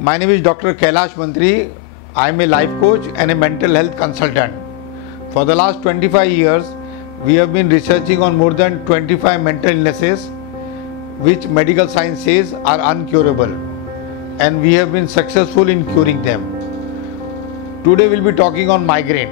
My name is Dr. Kailash Mantry. I am a life coach and a mental health consultant. For the last 25 years, we have been researching on more than 25 mental illnesses which medical science says are uncurable, and we have been successful in curing them. Today we will be talking on migraine.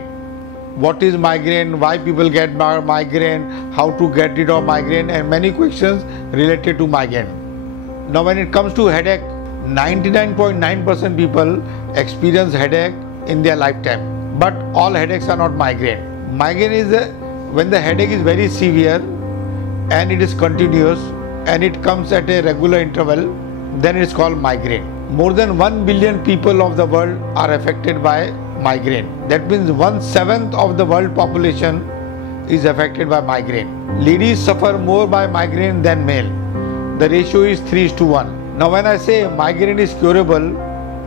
What is migraine, why people get migraine, how to get rid of migraine, and many questions related to migraine. Now when it comes to headache, 99.9% people experience headache in their lifetime, but all headaches are not migraine. Migraine is when the headache is very severe and it is continuous and it comes at a regular interval, then it is called migraine. More than 1 billion people of the world are affected by migraine. That means 1/7 of the world population is affected by migraine. Ladies suffer more by migraine than male. The ratio is 3:1. Now when I say migraine is curable,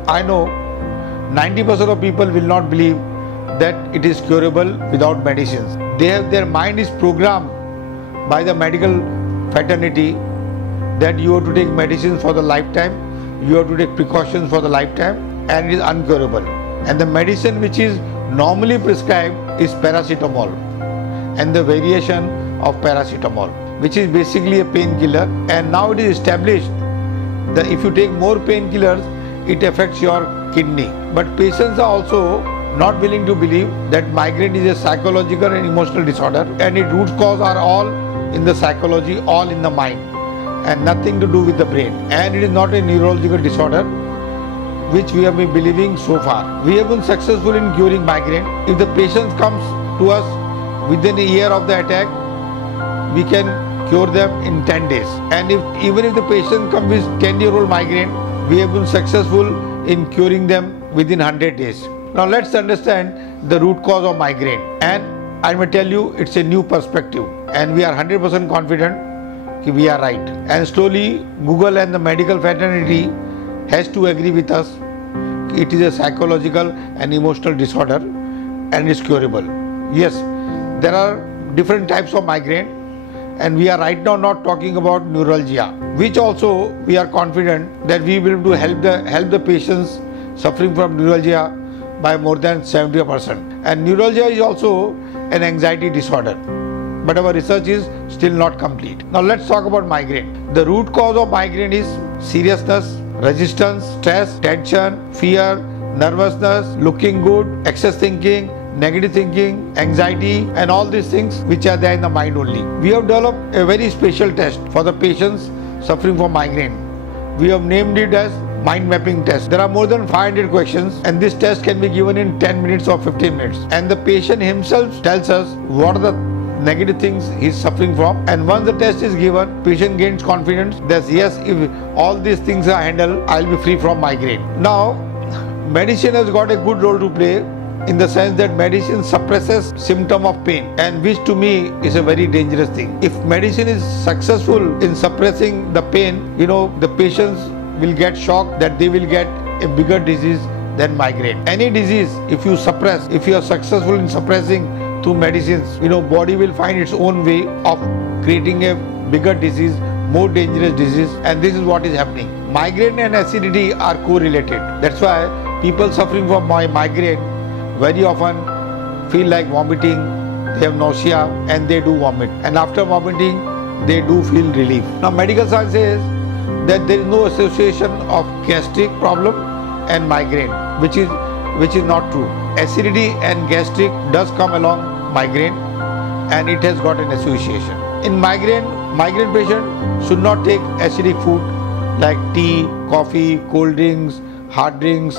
I know 90% of people will not believe that it is curable without medicines. Their mind is programmed by the medical fraternity that you have to take medicines for the lifetime, you have to take precautions for the lifetime, and it is uncurable. And the medicine which is normally prescribed is paracetamol and the variation of paracetamol, which is basically a painkiller. And now it is established that if you take more painkillers, it affects your kidney. But patients are also not willing to believe that migraine is a psychological and emotional disorder, and its root cause are all in the psychology, all in the mind, and nothing to do with the brain. And it is not a neurological disorder, which we have been believing so far. We have been successful in curing migraine. If the patient comes to us within a year of the attack, we can cure them in 10 days. And even if the patient comes with 10-year-old migraine, we have been successful in curing them within 100 days. Now let's understand the root cause of migraine. And I may tell you, it's a new perspective, and we are 100% confident that we are right. And slowly Google and the medical fraternity has to agree with us. It is a psychological and emotional disorder and is curable. Yes, there are different types of migraine, and we are right now not talking about neuralgia, which also we are confident that we will be able to help the patients suffering from neuralgia by more than 70%. And neuralgia is also an anxiety disorder, but our research is still not complete. Now let's talk about migraine. The root cause of migraine is seriousness, resistance, stress, tension, fear, nervousness, looking good, excess thinking, negative thinking, anxiety, and all these things which are there in the mind only. We have developed a very special test for the patients suffering from migraine. We have named it as mind mapping test. There are more than 500 questions, and this test can be given in 10 minutes or 15 minutes. And the patient himself tells us what are the negative things he is suffering from, and once the test is given, patient gains confidence that yes, if all these things are handled, I will be free from migraine. Now, medicine has got a good role to play in the sense that medicine suppresses symptom of pain, and which to me is a very dangerous thing. If medicine is successful in suppressing the pain, the patients will get shocked that they will get a bigger disease than migraine. Any disease, if you suppress, if you are successful in suppressing through medicines, body will find its own way of creating a bigger disease, more dangerous disease, and this is what is happening. Migraine and acidity are correlated. That's why people suffering from migraine very often feel like vomiting, they have nausea, and they do vomit. And after vomiting, they do feel relief. Now medical science says that there is no association of gastric problem and migraine, which is not true. Acidity and gastric does come along migraine, and it has got an association. In migraine patient should not take acidic food like tea, coffee, cold drinks, hard drinks,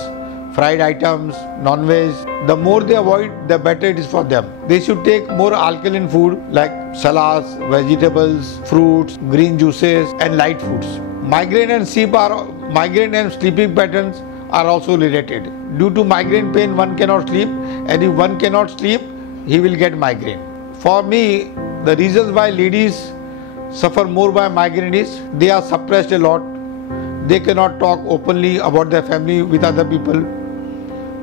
fried items, non-veg. The more they avoid, the better it is for them. They should take more alkaline food like salads, vegetables, fruits, green juices, and light foods. Migraine and sleeping patterns are also related. Due to migraine pain, one cannot sleep, and if one cannot sleep, he will get migraine. For me, the reasons why ladies suffer more by migraine is they are suppressed a lot. They cannot talk openly about their family with other people.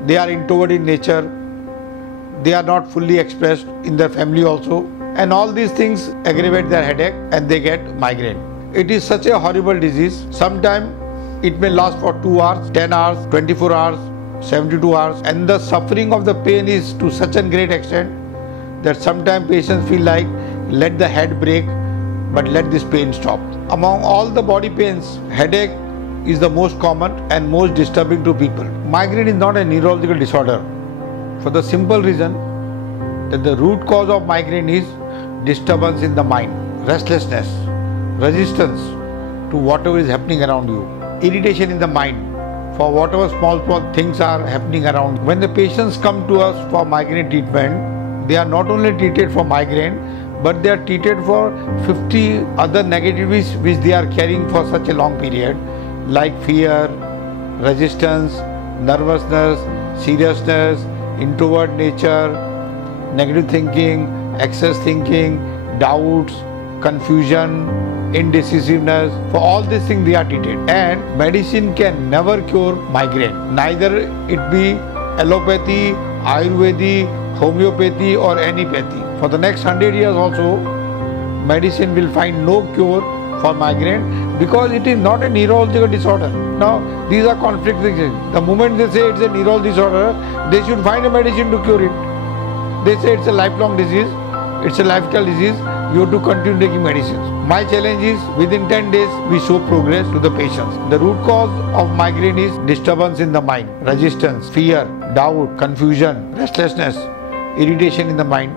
They are introvert in nature. They are not fully expressed in their family also. And all these things aggravate their headache and they get migraine. It is such a horrible disease. Sometimes It may last for 2 hours, 10 hours, 24 hours, 72 hours, and the suffering of the pain is to such a great extent that sometimes patients feel like let the head break but let this pain stop. Among all the body pains, headache is the most common and most disturbing to people. Migraine is not a neurological disorder for the simple reason that the root cause of migraine is disturbance in the mind, restlessness, resistance to whatever is happening around you, irritation in the mind for whatever small things are happening around. When the patients come to us for migraine treatment, they are not only treated for migraine, but they are treated for 50 other negativities which they are carrying for such a long period, like fear, resistance, nervousness, seriousness, introvert nature, negative thinking, excess thinking, doubts, confusion, indecisiveness. For all these things they are treated, and medicine can never cure migraine, neither it be allopathy, Ayurvedic, homeopathy or anipathy. For the next 100 years also, medicine will find no cure for migraine because it is not a neurological disorder. Now, these are conflicting things. The moment they say it's a neurological disorder, they should find a medicine to cure it. They say it's a lifelong disease, it's a lifestyle disease, you have to continue taking medicines. My challenge is within 10 days we show progress to the patients. The root cause of migraine is disturbance in the mind, resistance, fear, doubt, confusion, restlessness, irritation in the mind,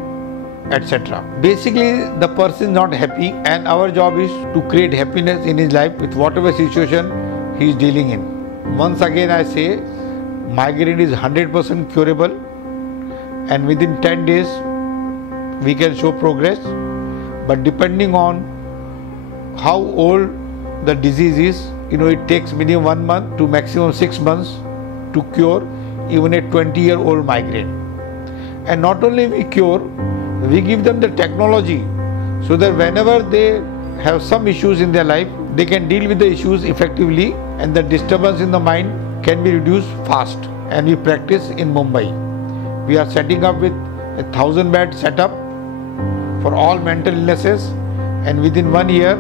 etc. Basically, the person is not happy, and our job is to create happiness in his life with whatever situation he is dealing in. Once again I say, migraine is 100% curable, and within 10 days we can show progress, but depending on how old the disease is, it takes minimum 1 month to maximum 6 months to cure even a 20-year-old migraine. And not only we cure, we give them the technology so that whenever they have some issues in their life, they can deal with the issues effectively, and the disturbance in the mind can be reduced fast. And we practice in Mumbai. We are setting up with a 1,000-bed setup for all mental illnesses, and within 1 year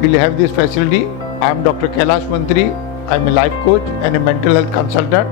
we'll have this facility. I am Dr. Kailash Mantry. I am a life coach and a mental health consultant.